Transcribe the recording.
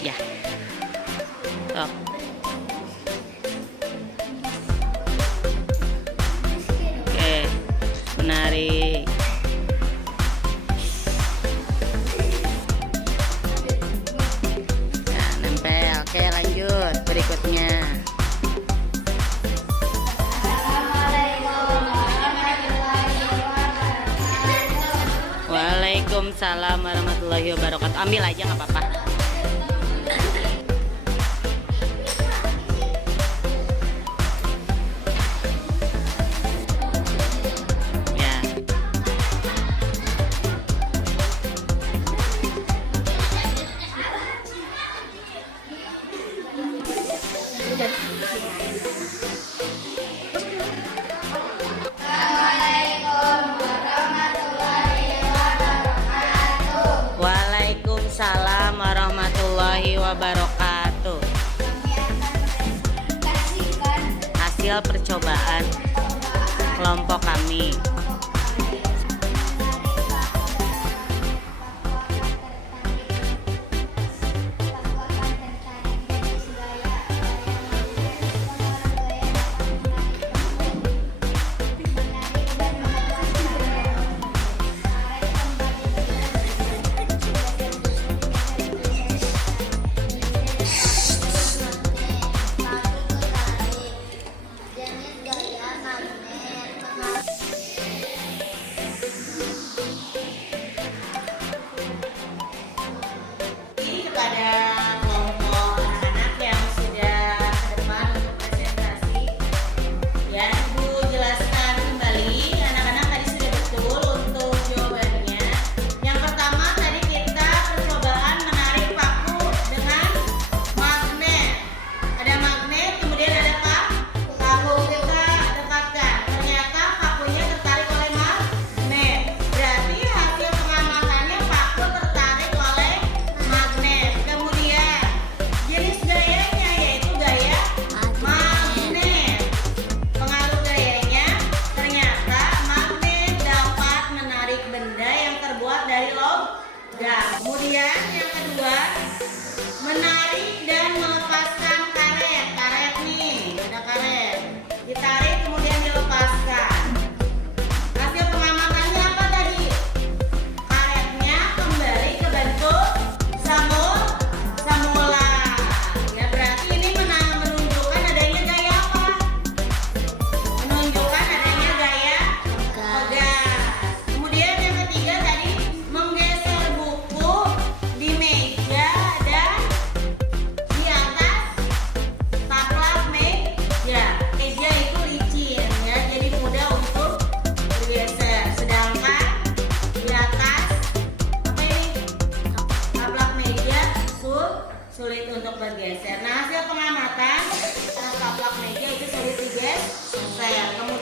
Ya. Tuh. Oke, menarik. Nah, nempel. Oke, lanjut berikutnya. Waalaikumsalam warahmatullahi wabarakatuh. Ambil aja nggak apa-apa. Ya. Waalaikumsalam warahmatullahi wabarakatuh. Hasil percobaan kelompok kami. Kepada kelompok anak-anak yang sudah ke depan untuk presentasi, ya Ibu jelaskan kembali. Anak-anak tadi sudah betul untuk jawabannya. Yang pertama tadi kita percobaan menarik paku dengan magnet. Ada magnet, kemudian ada paku. Kita dekatkan. Ternyata pakunya tertarik oleh magnet. Berarti hasil pengamatannya paku tertarik oleh magnet. Kemudian jenis gayanya yaitu gaya magnet. Pengaruh gayanya, ternyata magnet dapat menarik benda yang terbuat dari logam. Kemudian yang kedua, menarik dan melepaskan karet. Karet nih, ada karet. Ditarik kemudian dilepaskan. Hasil pengamatannya apa tadi? Karetnya kembali ke bentuk semula. Ya, berarti ini menunjukkan adanya gaya apa? Menunjukkan adanya gaya gas. Kemudian yang ketiga tadi, menggeser buku di meja dan di atas taplak meja. Meja itu licin ya, jadi mudah untuk bergeser. Sedangkan di atas apa ini? Taplak meja sulit untuk bergeser. Nah, hasil pengamatan taplak meja itu sulit digeser. Kemudian